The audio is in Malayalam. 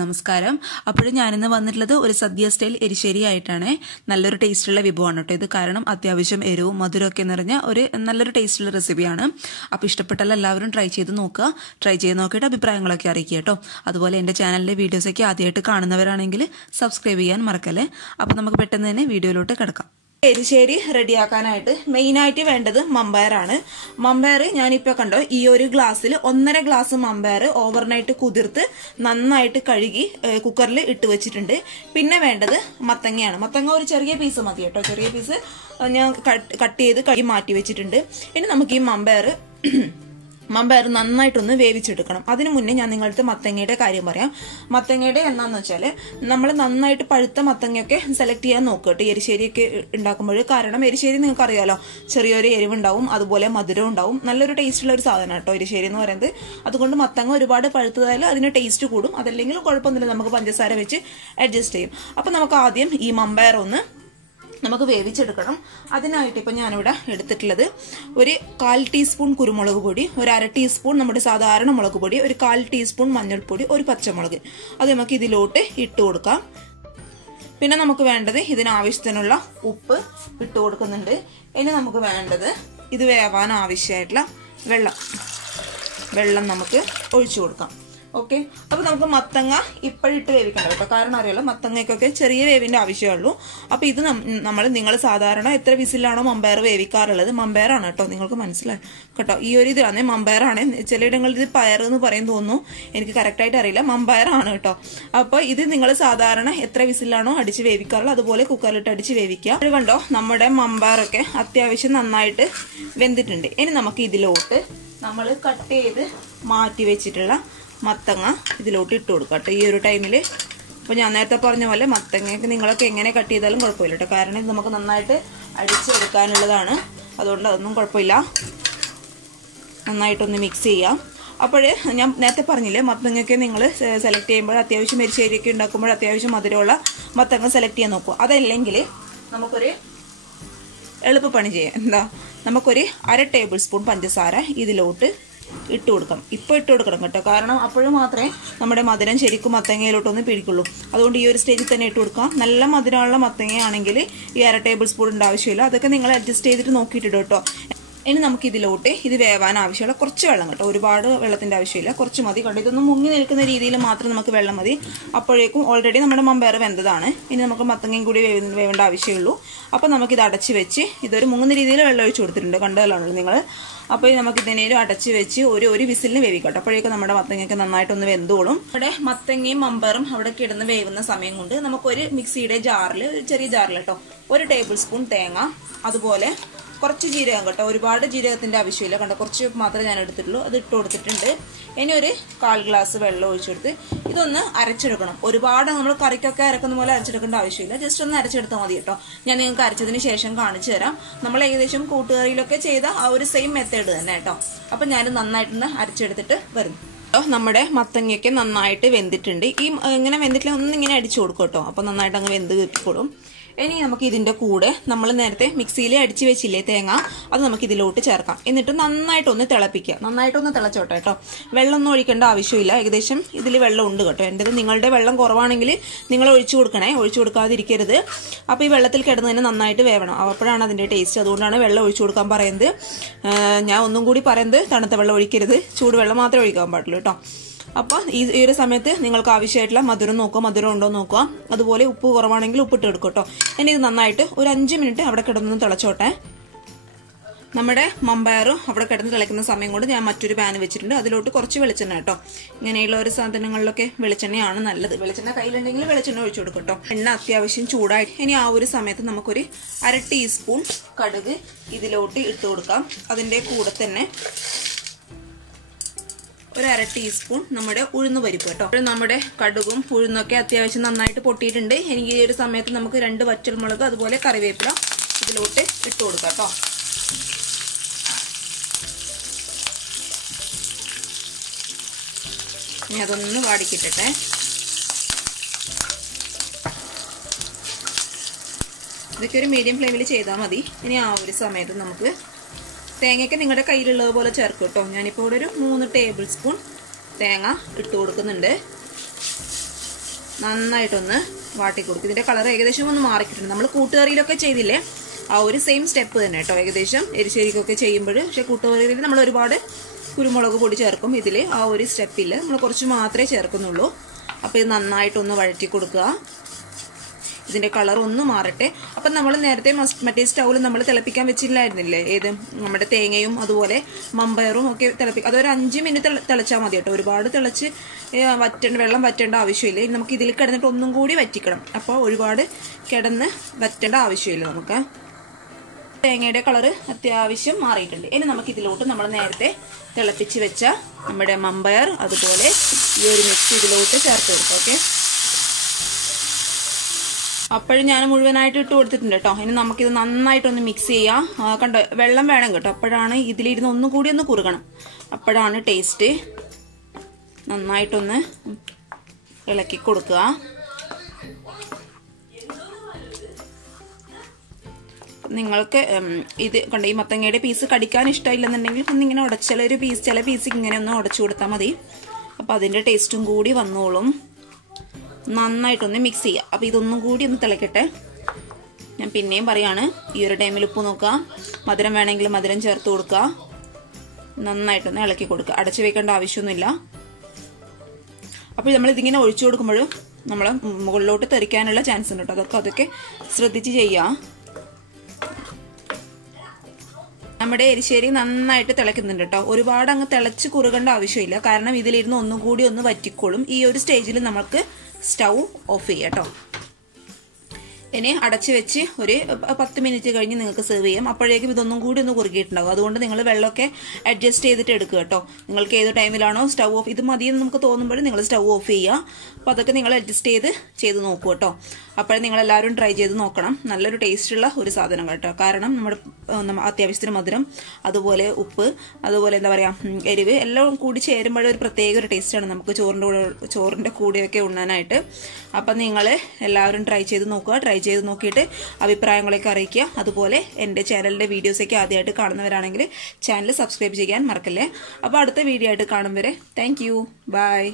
നമസ്കാരം. അപ്പോഴും ഞാനിന്ന് വന്നിട്ടുള്ളത് ഒരു സദ്യ സ്റ്റൈൽ എരിശ്ശേരി ആയിട്ടാണ്. നല്ലൊരു ടേസ്റ്റുള്ള വിഭവമാണ് കേട്ടോ ഇത്. കാരണം അത്യാവശ്യം എരിവും മധുരമൊക്കെ നിറഞ്ഞ ഒരു നല്ലൊരു ടേസ്റ്റുള്ള റെസിപ്പിയാണ്. അപ്പോൾ ഇഷ്ടപ്പെട്ടാൽ എല്ലാവരും ട്രൈ ചെയ്ത് നോക്കുക. ട്രൈ ചെയ്ത് നോക്കിയിട്ട് അഭിപ്രായങ്ങളൊക്കെ അറിയിക്കുക കേട്ടോ. അതുപോലെ എന്റെ ചാനലിലെ വീഡിയോസൊക്കെ ആദ്യമായിട്ട് കാണുന്നവരാണെങ്കിൽ സബ്സ്ക്രൈബ് ചെയ്യാൻ മറക്കല്ലേ. അപ്പോൾ നമുക്ക് പെട്ടെന്ന് തന്നെ വീഡിയോയിലോട്ട് കിടക്കാം. എരിശ്ശേരി റെഡിയാക്കാനായിട്ട് മെയിനായിട്ട് വേണ്ടത് മമ്പയറാണ് മമ്പയർ ഞാനിപ്പോൾ കണ്ടോ ഈ ഒരു ഗ്ലാസ്സിൽ ഒന്നര ഗ്ലാസ് മമ്പയർ ഓവർനൈറ്റ് കുതിർത്ത് നന്നായിട്ട് കഴുകി കുക്കറിൽ ഇട്ട് വെച്ചിട്ടുണ്ട്. പിന്നെ വേണ്ടത് മത്തങ്ങയാണ്. മത്തങ്ങ ഒരു ചെറിയ പീസ് മതി കേട്ടോ. ചെറിയ പീസ് ഞാൻ കട്ട് ചെയ്ത് കഴുകി മാറ്റി വെച്ചിട്ടുണ്ട്. ഇനി നമുക്ക് ഈ മമ്പയർ മമ്പയർ നന്നായിട്ടൊന്ന് വേവിച്ചെടുക്കണം. അതിനു മുന്നേ ഞാൻ നിങ്ങളുടെ മത്തങ്ങയുടെ കാര്യം പറയാം. മത്തങ്ങയുടെ എന്നാന്ന് വെച്ചാൽ നമ്മൾ നന്നായിട്ട് പഴുത്ത മത്തങ്ങയൊക്കെ സെലക്ട് ചെയ്യാൻ നോക്കുക കേട്ടോ. എരിശ്ശേരിയൊക്കെ ഉണ്ടാക്കുമ്പോൾ കാരണം എരിശ്ശേരി നിങ്ങൾക്ക് അറിയാലോ ചെറിയൊരു എരിവുണ്ടാവും അതുപോലെ മധുരം ഉണ്ടാവും. നല്ലൊരു ടേസ്റ്റുള്ള ഒരു സാധനം കേട്ടോ എരിശ്ശേരി എന്ന് പറയുന്നത്. അതുകൊണ്ട് മത്തങ്ങ ഒരുപാട് പഴുത്തതായാലും അതിന് ടേസ്റ്റ് കൂടും. അതല്ലെങ്കിൽ കുഴപ്പമൊന്നുമില്ല നമുക്ക് പഞ്ചസാര വെച്ച് അഡ്ജസ്റ്റ് ചെയ്യും. അപ്പം നമുക്ക് ആദ്യം ഈ മമ്പയർ ഒന്ന് നമുക്ക് വേവിച്ചെടുക്കണം. അതിനായിട്ട് ഇപ്പം ഞാനിവിടെ എടുത്തിട്ടുള്ളത് ഒരു കാൽ ടീസ്പൂൺ കുരുമുളക് പൊടി ഒരു അര ടീസ്പൂൺ നമ്മുടെ സാധാരണ മുളക് പൊടി ഒരു കാൽ ടീസ്പൂൺ മഞ്ഞൾപ്പൊടി ഒരു പച്ചമുളക്. അത് നമുക്ക് ഇതിലോട്ട് ഇട്ട് കൊടുക്കാം. പിന്നെ നമുക്ക് വേണ്ടത് ഇതിനാവശ്യത്തിനുള്ള ഉപ്പ് ഇട്ട് കൊടുക്കുന്നുണ്ട്. ഇനി നമുക്ക് വേണ്ടത് ഇത് വേവാൻ ആവശ്യമായിട്ടുള്ള വെള്ളം. വെള്ളം നമുക്ക് ഒഴിച്ചു കൊടുക്കാം. ഓക്കെ അപ്പൊ നമുക്ക് മത്തങ്ങ ഇപ്പോഴിട്ട് വേവിക്കണ്ട കേട്ടോ. കാരണം അറിയാലോ മത്തങ്ങയ്ക്കൊക്കെ ചെറിയ വേവിന്റെ ആവശ്യമുള്ളൂ. അപ്പോൾ ഇത് നമ്മൾ നിങ്ങൾ സാധാരണ എത്ര വിസിലാണോ മമ്പയർ വേവിക്കാറുള്ളത്? മമ്പയറാണ് കേട്ടോ. നിങ്ങൾക്ക് മനസ്സിലായി. കേട്ടോ ഈ ഒരു ഇതാണ്. മമ്പയറാണ്. ചിലയിടങ്ങളിൽ ഇത് പയർ എന്ന് പറയും തോന്നുന്നു. എനിക്ക് കറക്റ്റായിട്ട് അറിയില്ല. മമ്പയറാണ് കേട്ടോ. അപ്പോൾ ഇത് നിങ്ങൾ സാധാരണ എത്ര വിസിലാണോ അടിച്ച് വേവിക്കാറുള്ളത്? അതുപോലെ കുക്കറിലിട്ട് അടിച്ച് വേവിക്കുക. അത് കണ്ടോ നമ്മുടെ മമ്പയറൊക്കെ അത്യാവശ്യം നന്നായിട്ട് വെന്തിട്ടുണ്ട്. ഇനി നമുക്ക് ഇതിലോട്ട് നമ്മൾ കട്ട് ചെയ്ത് മാറ്റി വെച്ചിട്ടുള്ള മത്തങ്ങ ഇതിലോട്ട് ഇട്ട് കൊടുക്കാം കേട്ടോ. ഈ ഒരു ടൈമിൽ അപ്പോൾ ഞാൻ നേരത്തെ പറഞ്ഞ പോലെ മത്തങ്ങയൊക്കെ നിങ്ങളൊക്കെ എങ്ങനെ കട്ട് ചെയ്താലും കുഴപ്പമില്ല കേട്ടോ. കാരണം ഇത് നമുക്ക് നന്നായിട്ട് അടിച്ചെടുക്കാനുള്ളതാണ് അതുകൊണ്ട് അതൊന്നും കുഴപ്പമില്ല. നന്നായിട്ടൊന്ന് മിക്സ് ചെയ്യാം. അപ്പോൾ ഞാൻ നേരത്തെ പറഞ്ഞില്ലേ മത്തങ്ങയൊക്കെ നിങ്ങൾ സെലക്ട് ചെയ്യുമ്പോൾ അത്യാവശ്യം എരിശ്ശേരിയൊക്കെ ഉണ്ടാക്കുമ്പോൾ അത്യാവശ്യം മധുരമുള്ള മത്തങ്ങ സെലക്ട് ചെയ്യാൻ നോക്കും. അതല്ലെങ്കിൽ നമുക്കൊരു എളുപ്പ പണി ചെയ്യാം. എന്താ? നമുക്കൊരു അര ടേബിൾ സ്പൂൺ പഞ്ചസാര ഇതിലോട്ട് ഇട്ട് കൊടുക്കാം ഇപ്പോൾ ഇട്ട് കൊടുക്കണം കേട്ടോ. കാരണം അപ്പോഴും മാത്രമേ നമ്മുടെ മധുരം ശരിക്കും മത്തങ്ങയിലോട്ടൊന്ന് പിടിക്കുള്ളൂ. അതുകൊണ്ട് ഈ ഒരു സ്റ്റേജിൽ തന്നെ ഇട്ട് കൊടുക്കാം. നല്ല മധുരമുള്ള മത്തങ്ങയാണെങ്കിൽ ഈ അര ടേബിൾ സ്പൂണിന്റെ ആവശ്യമില്ല. അതൊക്കെ നിങ്ങൾ അഡ്ജസ്റ്റ് ചെയ്തിട്ട് നോക്കിയിട്ടിടും കേട്ടോ. ഇനി നമുക്ക് ഇതിലോട്ട് ഇത് വേവാൻ ആവശ്യമുള്ള കുറച്ച് വെള്ളം കേട്ടോ. ഒരുപാട് വെള്ളത്തിന്റെ ആവശ്യമില്ല. കുറച്ച് മതി. കണ്ടോ? ഇതൊന്നും മുങ്ങി നിൽക്കുന്ന രീതിയിൽ മാത്രം നമുക്ക് വെള്ളം മതി. അപ്പോഴേക്കും ഓൾറെഡി നമ്മുടെ മമ്പയർ വെന്തതാണ്. ഇനി നമുക്ക് മത്തങ്ങയും കൂടി വേവ വേവേണ്ട ആവശ്യമുള്ളൂ. അപ്പോൾ നമുക്കിത് അടച്ച് വെച്ച് ഇതൊരു മുങ്ങുന്ന രീതിയിൽ വെള്ളം ഒഴിച്ച് കൊടുത്തിട്ടുണ്ട്. കണ്ടതല്ലാണല്ലോ നിങ്ങൾ അപ്പോൾ നമുക്ക് ഇതിനേലും അടച്ച് വെച്ച് ഒരു ഒരു വിസിലിന് വേവിക്കട്ടെ. അപ്പോഴേക്കും നമ്മുടെ മത്തങ്ങയൊക്കെ നന്നായിട്ടൊന്ന് വെന്തോളും. ഇവിടെ മത്തങ്ങയും മമ്പറും അവിടെ കിടന്ന് വേവുന്ന സമയം കൊണ്ട് നമുക്കൊരു മിക്സിയുടെ ജാറിൽ ഒരു ചെറിയ ജാറിൽ കേട്ടോ. ഒരു ടേബിൾ സ്പൂൺ തേങ്ങ അതുപോലെ കുറച്ച് ജീരകം കേട്ടോ. ഒരുപാട് ജീരകത്തിന്റെ ആവശ്യമില്ല. കണ്ടോ കുറച്ച് മാത്രമേ ഞാൻ എടുത്തിട്ടുള്ളൂ. അത് ഇട്ട് കൊടുത്തിട്ടുണ്ട്. ഇനി ഒരു കാൽ ഗ്ലാസ് വെള്ളം ഒഴിച്ചെടുത്ത് ഇതൊന്ന് അരച്ചെടുക്കണം. ഒരുപാട് നമ്മൾ കറിക്കൊക്കെ അരക്കുന്ന പോലെ അരച്ചെടുക്കേണ്ട ആവശ്യമില്ല. ജസ്റ്റ് ഒന്ന് അരച്ചെടുത്താൽ മതി കേട്ടോ. ഞാൻ നിങ്ങൾക്ക് അരച്ചതിന് ശേഷം കാണിച്ചു തരാം. നമ്മൾ ഏകദേശം കൂട്ടുകറിയിലൊക്കെ ചെയ്ത ആ ഒരു സെയിം മെത്തേഡ് തന്നെ കേട്ടോ. അപ്പൊ ഞാൻ നന്നായിട്ടൊന്ന് അരച്ചെടുത്തിട്ട് വരുന്നു. നമ്മുടെ മത്തങ്ങയൊക്കെ നന്നായിട്ട് വെന്തിട്ടുണ്ട്. ഈ ഇങ്ങനെ വെന്തിട്ടില്ല ഒന്ന് ഇങ്ങനെ അടിച്ചു കൊടുക്കും കേട്ടോ. അപ്പൊ നന്നായിട്ട് അങ്ങ് വെന്ത് കിട്ടിക്കോളും. ഇനി നമുക്ക് ഇതിന്റെ കൂടെ നമ്മൾ നേരത്തെ മിക്സിയിൽ അടിച്ച് വെച്ചില്ലേ തേങ്ങ അത് നമുക്ക് ഇതിലോട്ട് ചേർക്കാം. എന്നിട്ട് നന്നായിട്ടൊന്ന് തിളപ്പിക്കുക. നന്നായിട്ടൊന്ന് തിളച്ചോട്ടെ കേട്ടോ. വെള്ളമൊന്നും ഒഴിക്കേണ്ട ആവശ്യമില്ല. ഏകദേശം ഇതിൽ വെള്ളം ഉണ്ട് കേട്ടോ. എന്റെത് നിങ്ങളുടെ വെള്ളം കുറവാണെങ്കിൽ നിങ്ങൾ ഒഴിച്ചു കൊടുക്കണേ. ഒഴിച്ചു കൊടുക്കാതിരിക്കരുത്. അപ്പോൾ ഈ വെള്ളത്തിൽ കിടന്ന് തന്നെ നന്നായിട്ട് വേവണം. അപ്പോഴാണ് അതിന്റെ ടേസ്റ്റ്. അതുകൊണ്ടാണ് വെള്ളം ഒഴിച്ചു കൊടുക്കാൻ പറയുന്നത്. ഞാൻ ഒന്നും കൂടി പറയുന്നത് തണുത്ത വെള്ളം ഒഴിക്കരുത്. ചൂടുവെള്ളം മാത്രമേ ഒഴിക്കാൻ പാടുള്ളൂ കേട്ടോ. അപ്പോൾ ഈ ഒരു സമയത്ത് നിങ്ങൾക്ക് ആവശ്യമായിട്ടുള്ള മധുരം നോക്കുക മധുരം ഉണ്ടോ നോക്കുക. അതുപോലെ ഉപ്പ് കുറവാണെങ്കിൽ ഉപ്പിട്ട് എടുക്കും കേട്ടോ ഇനി ഇത് നന്നായിട്ട് ഒരു അഞ്ച് മിനിറ്റ് അവിടെ കിടന്ന് തിളച്ചോട്ടെ. നമ്മുടെ മമ്പയറും അവിടെ കിടന്ന് തിളയ്ക്കുന്ന സമയം കൊണ്ട് ഞാൻ മറ്റൊരു പാൻ വെച്ചിട്ടുണ്ട്. അതിലോട്ട് കുറച്ച് വെളിച്ചെണ്ണ കേട്ടോ ഇങ്ങനെയുള്ള ഒരു സാധനങ്ങളിലൊക്കെ വെളിച്ചെണ്ണയാണ് നല്ലത്. വെളിച്ചെണ്ണ കയ്യിലുണ്ടെങ്കിൽ വെളിച്ചെണ്ണ ഒഴിച്ചു കൊടുക്കും കേട്ടോ എണ്ണ അത്യാവശ്യം ചൂടായിട്ട് ഇനി ആ ഒരു സമയത്ത് നമുക്കൊരു അര ടീസ്പൂൺ കടുക് ഇതിലോട്ട് ഇട്ട് കൊടുക്കാം. അതിന്റെ കൂടെ തന്നെ ഒരു അര ടീസ്പൂൺ നമ്മുടെ ഉഴുന്ന് പരിപ്പ് കേട്ടോ. നമ്മുടെ കടുകും ഉഴുന്നൊക്കെ അത്യാവശ്യം നന്നായിട്ട് പൊട്ടിയിട്ടുണ്ട്. എനിക്ക് ഈ ഒരു സമയത്ത് നമുക്ക് രണ്ട് വറ്റൽമുളക് അതുപോലെ കറിവേപ്പില ഇതിലോട്ട് ഇട്ട് കൊടുക്കാം കേട്ടോ. ഇനി അതൊന്ന് വാടിക്കിട്ടെ ഇതൊക്കെ ഒരു മീഡിയം ഫ്ലെയിമിൽ ചെയ്താൽ മതി. ഇനി ആ ഒരു സമയത്ത് നമുക്ക് തേങ്ങയ്ക്ക് നിങ്ങളുടെ കയ്യിലുള്ളത് പോലെ ചേർക്കും കേട്ടോ ഞാനിപ്പോൾ ഇവിടെ ഒരു മൂന്ന് ടേബിൾ സ്പൂൺ തേങ്ങ ഇട്ട് കൊടുക്കുന്നുണ്ട്. നന്നായിട്ടൊന്ന് വാട്ടി കൊടുക്കും. ഇതിന്റെ കളർ ഏകദേശം ഒന്ന് മാറിക്കിട്ടുണ്ട് നമ്മൾ കൂട്ടുകറിയിലൊക്കെ ചെയ്തില്ലേ ആ ഒരു സെയിം സ്റ്റെപ്പ് തന്നെ കേട്ടോ ഏകദേശം എരിശ്ശേരിക്കൊക്കെ ചെയ്യുമ്പോൾ പക്ഷെ കൂട്ടുകറിയിൽ നമ്മൾ ഒരുപാട് കുരുമുളക് പൊടി ചേർക്കും. ഇതിൽ ആ ഒരു സ്റ്റെപ്പിൽ നമ്മൾ കുറച്ച് മാത്രമേ ചേർക്കുന്നുള്ളൂ. അപ്പോൾ ഇത് നന്നായിട്ടൊന്ന് വഴറ്റി കൊടുക്കുക. ഇതിന്റെ കളർ ഒന്ന് മാറട്ടെ. അപ്പം നമ്മൾ നേരത്തെ മറ്റേ സ്റ്റൗവിൽ നമ്മൾ തിളപ്പിക്കാൻ വെച്ചില്ലായിരുന്നില്ലേ? ഏത്? നമ്മുടെ തേങ്ങയും അതുപോലെ മമ്പയറും ഒക്കെ തിളപ്പിക്കും അതൊരു അഞ്ച് മിനിറ്റ് തിളച്ചാൽ മതി കേട്ടോ. ഒരുപാട് തിളച്ച് വറ്റേണ്ട വെള്ളം വറ്റേണ്ട ആവശ്യമില്ല. നമുക്ക് ഇതിൽ കിടന്നിട്ട് ഒന്നും കൂടി വറ്റിക്കണം. അപ്പോൾ ഒരുപാട് കിടന്ന് വറ്റേണ്ട ആവശ്യമില്ല നമുക്ക്. തേങ്ങയുടെ കളർ അത്യാവശ്യം മാറിയിട്ടുണ്ട്. ഇനി നമുക്ക് ഇതിലോട്ട് നമ്മൾ നേരത്തെ തിളപ്പിച്ച് വെച്ച നമ്മുടെ മമ്പയർ അതുപോലെ ഈ ഒരു മിക്സ് ഇതിലോട്ട് ചേർത്ത് കൊടുക്കാം ഓക്കെ? അപ്പോഴും ഞാൻ മുഴുവനായിട്ട് ഇട്ട് കൊടുത്തിട്ടുണ്ട് കേട്ടോ. ഇനി നമുക്കിത് നന്നായിട്ടൊന്ന് മിക്സ് ചെയ്യാം. കണ്ടോ വെള്ളം വേണം കേട്ടോ. അപ്പോഴാണ് ഇതിലിരുന്ന് ഒന്നും കൂടി ഒന്ന് കുറുകണം. അപ്പോഴാണ് ടേസ്റ്റ് നന്നായിട്ടൊന്ന് ഇളക്കി കൊടുക്കുക. നിങ്ങൾക്ക് ഇത് കണ്ടോ ഈ മത്തങ്ങയുടെ പീസ് കടിക്കാൻ ഇഷ്ടമില്ലെന്നുണ്ടെങ്കിൽ ഇങ്ങനെ ഉടച്ച് ഒരു പീസ് ചില പീസ് ഇങ്ങനെ ഒന്ന് ഉടച്ചു കൊടുത്താൽ മതി. അപ്പം അതിന്റെ ടേസ്റ്റും കൂടി വന്നോളും. നന്നായിട്ടൊന്ന് മിക്സ് ചെയ്യുക അപ്പം ഇതൊന്നും കൂടി ഒന്ന് തിളക്കട്ടെ. ഞാൻ പിന്നെയും പറയാണ് ഈ ഒരു ടൈമിൽ ഉപ്പ് നോക്കുക. മധുരം വേണമെങ്കിൽ മധുരം ചേർത്ത് കൊടുക്കുക. നന്നായിട്ടൊന്ന് ഇളക്കി കൊടുക്കുക. അടച്ചു വെക്കേണ്ട ആവശ്യമൊന്നുമില്ല. അപ്പോൾ നമ്മൾ ഇതിങ്ങനെ ഒഴിച്ചു കൊടുക്കുമ്പോൾ നമ്മൾ മുകളിലോട്ട് തെറിക്കാനുള്ള ചാൻസ് ഉണ്ട് കേട്ടോ. അതൊക്കെ അതൊക്കെ ശ്രദ്ധിച്ച് ചെയ്യുക. നമ്മുടെ എരിശ്ശേരി നന്നായിട്ട് തിളയ്ക്കുന്നുണ്ട് കേട്ടോ. ഒരുപാട് അങ്ങ് തിളച്ച് കുറുകേണ്ട ആവശ്യമില്ല. കാരണം ഇതിലിരുന്ന് ഒന്നും കൂടി ഒന്ന് വറ്റിക്കോളും. ഈ ഒരു സ്റ്റേജിൽ നമുക്ക് സ്റ്റൗ ഓഫ് ചെയ്യാം കേട്ടോ. ഇനി അടച്ചു വെച്ച് ഒരു പത്ത് മിനിറ്റ് കഴിഞ്ഞ് നിങ്ങൾക്ക് സെർവ് ചെയ്യാം. അപ്പോഴേക്കും ഇതൊന്നും കൂടി ഒന്ന് കുറുകിയിട്ടുണ്ടാകും അതുകൊണ്ട് നിങ്ങൾ വെള്ളമൊക്കെ അഡ്ജസ്റ്റ് ചെയ്തിട്ട് എടുക്കുക കേട്ടോ. നിങ്ങൾക്ക് ഏത് ടൈമിലാണോ സ്റ്റൗ ഓഫ് ഇത് മതിയെന്ന് നമുക്ക് തോന്നുമ്പോൾ നിങ്ങൾ സ്റ്റൗ ഓഫ് ചെയ്യുക. അപ്പോൾ അതൊക്കെ നിങ്ങൾ അഡ്ജസ്റ്റ് ചെയ്ത് ചെയ്ത് നോക്കുക കേട്ടോ. അപ്പോഴേ നിങ്ങൾ എല്ലാവരും ട്രൈ ചെയ്ത് നോക്കണം. നല്ലൊരു ടേസ്റ്റുള്ള ഒരു സാധനം കേട്ടോ. കാരണം നമ്മുടെ അത്യാവശ്യത്തിന് മധുരം അതുപോലെ ഉപ്പ് അതുപോലെ എന്താ പറയുക എരിവ് എല്ലാം കൂടി ചേരുമ്പോൾ ഒരു പ്രത്യേക ഒരു ടേസ്റ്റാണ് നമുക്ക് ചോറിന്റെ കൂടെ ചോറിന്റെ കൂടെയൊക്കെ ഉണ്ണാനായിട്ട്. അപ്പം നിങ്ങൾ എല്ലാവരും ട്രൈ ചെയ്ത് നോക്കുക. ട്രൈ ചെയ്ത് നോക്കിയിട്ട് അഭിപ്രായങ്ങളൊക്കെ അറിയിക്കുക. അതുപോലെ എന്റെ ചാനലിന്റെ വീഡിയോസൊക്കെ ആദ്യമായിട്ട് കാണുന്നവരാണെങ്കിൽ ചാനൽ സബ്സ്ക്രൈബ് ചെയ്യാൻ മറക്കല്ലേ. അപ്പോൾ അടുത്ത വീഡിയോ ആയിട്ട് കാണും വരെ. Thank you by